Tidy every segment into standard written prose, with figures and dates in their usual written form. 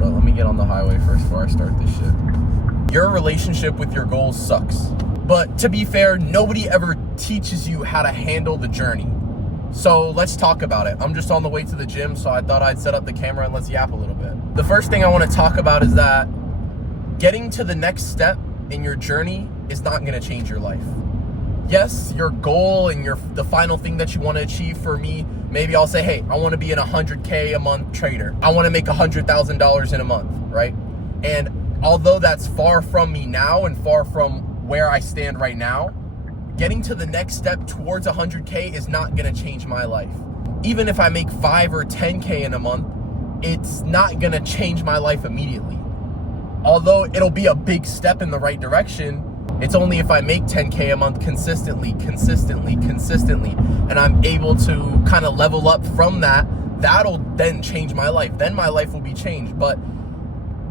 hold on. Let me get on the highway first before I start this shit. Your relationship with your goals sucks. But to be fair, nobody ever teaches you how to handle the journey. So let's talk about it. I'm just on the way to the gym, so I thought I'd set up the camera and let's yap a little bit. The first thing I want to talk about is that getting to the next step in your journey is not going to change your life. Yes, your goal and the final thing that you want to achieve, for me, maybe I'll say, hey, I want to be an 100K a month trader. I want to make $100,000 in a month, right? And although that's far from me now and far from where I stand right now, getting to the next step towards 100K is not going to change my life. Even if I make 5 or 10K in a month, it's not going to change my life immediately. Although it'll be a big step in the right direction, it's only if I make 10K a month consistently, and I'm able to kind of level up from that, that'll then change my life. Then my life will be changed. But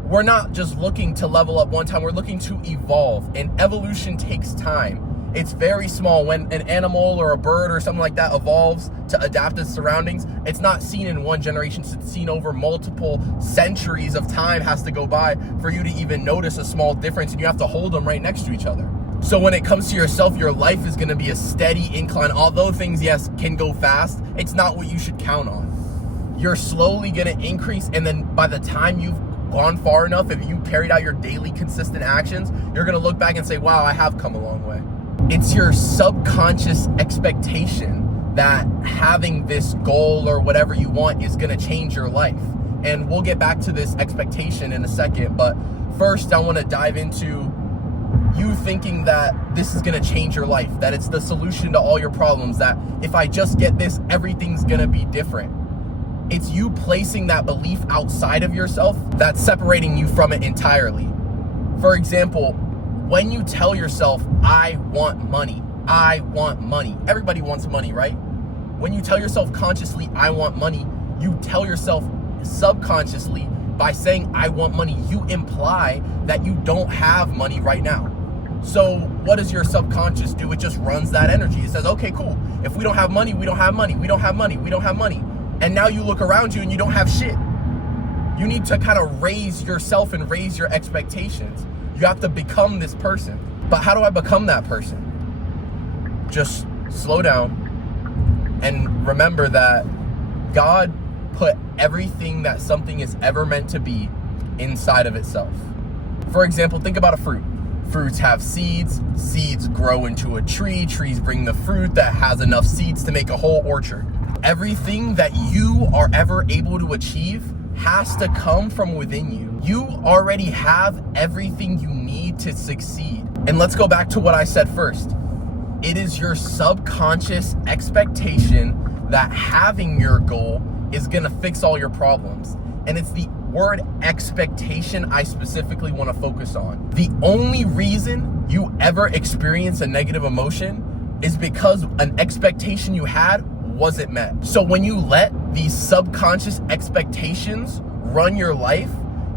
we're not just looking to level up one time, we're looking to evolve, and evolution takes time. It's very small. When an animal or a bird or something like that evolves to adapt its surroundings, it's not seen in one generation. It's seen over multiple centuries of time has to go by for you to even notice a small difference, and you have to hold them right next to each other. So when it comes to yourself, your life is going to be a steady incline. Although things, yes, can go fast, it's not what you should count on. You're slowly going to increase, and then by the time you've gone far enough, if you carried out your daily consistent actions, you're going to look back and say, wow, I have come a long way. It's your subconscious expectation that having this goal or whatever you want is going to change your life. And we'll get back to this expectation in a second. But first, I want to dive into you thinking that this is going to change your life, that it's the solution to all your problems, that if I just get this, everything's going to be different. It's you placing that belief outside of yourself that's separating you from it entirely. For example, when you tell yourself, I want money, everybody wants money, right? When you tell yourself consciously, I want money, you tell yourself subconsciously, by saying, I want money, you imply that you don't have money right now. So what does your subconscious do? It just runs that energy. It says, okay, cool. If we don't have money, we don't have money. We don't have money. We don't have money. And now you look around you and you don't have shit. You need to kind of raise yourself and raise your expectations. You have to become this person. But how do I become that person? Just slow down and remember that God put everything that something is ever meant to be inside of itself. For example, think about a fruit. Fruits have seeds. Seeds grow into a tree. Trees bring the fruit that has enough seeds to make a whole orchard. Everything that you are ever able to achieve has to come from within you. You already have everything you need to succeed. And let's go back to what I said first. It is your subconscious expectation that having your goal is gonna fix all your problems. And it's the word expectation I specifically want to focus on. The only reason you ever experience a negative emotion is because an expectation you had wasn't met. So when you let these subconscious expectations run your life,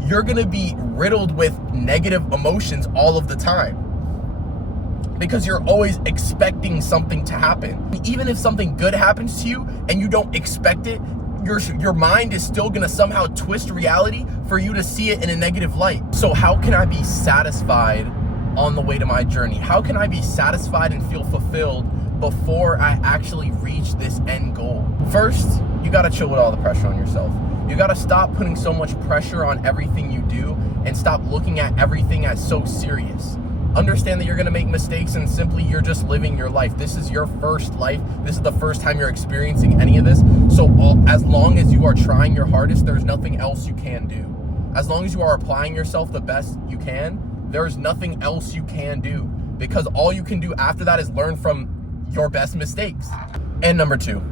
you're gonna be riddled with negative emotions all of the time because you're always expecting something to happen. Even if something good happens to you and you don't expect it, your mind is still gonna somehow twist reality for you to see it in a negative light. So how can I be satisfied on the way to my journey? How can I be satisfied and feel fulfilled before I actually reach this end goal? First, you gotta chill with all the pressure on yourself. You gotta stop putting so much pressure on everything you do and stop looking at everything as so serious. Understand that you're gonna make mistakes and simply you're just living your life. This is your first life. This is the first time you're experiencing any of this. So as long as you are trying your hardest, there's nothing else you can do. As long as you are applying yourself the best you can, there's nothing else you can do, because all you can do after that is learn from your best mistakes. And number 2,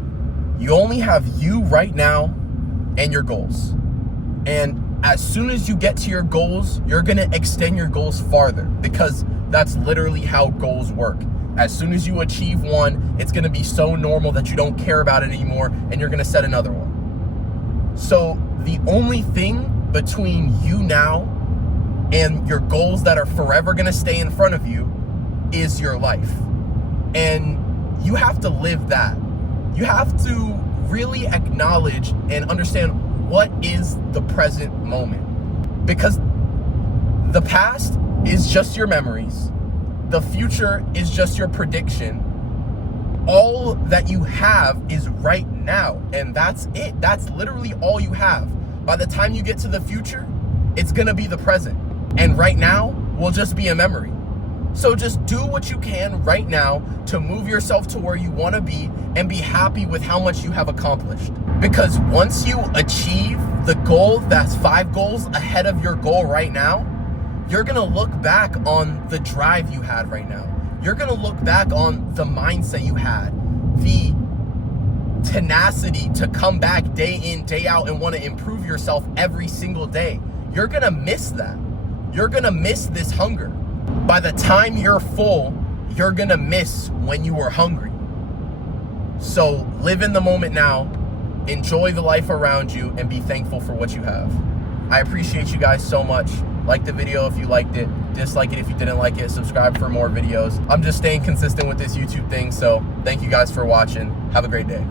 you only have you right now and your goals. And as soon as you get to your goals, you're gonna extend your goals farther, because that's literally how goals work. As soon as you achieve one, it's gonna be so normal that you don't care about it anymore, and you're gonna set another one. So the only thing between you now and your goals that are forever gonna stay in front of you is your life. And you have to live that. You have to really acknowledge and understand what is the present moment. Because the past is just your memories. The future is just your prediction. All that you have is right now, and that's it. That's literally all you have. By the time you get to the future, it's gonna be the present, and right now will just be a memory. So just do what you can right now to move yourself to where you want to be and be happy with how much you have accomplished. Because once you achieve the goal that's 5 goals ahead of your goal right now, you're gonna look back on the drive you had right now. You're gonna look back on the mindset you had, the tenacity to come back day in, day out and want to improve yourself every single day. You're gonna miss that. You're gonna miss this hunger. By the time you're full, you're gonna miss when you were hungry. So live in the moment now, enjoy the life around you, and be thankful for what you have. I appreciate you guys so much. Like the video if you liked it, dislike it if you didn't like it, subscribe for more videos. I'm just staying consistent with this YouTube thing, so thank you guys for watching. Have a great day.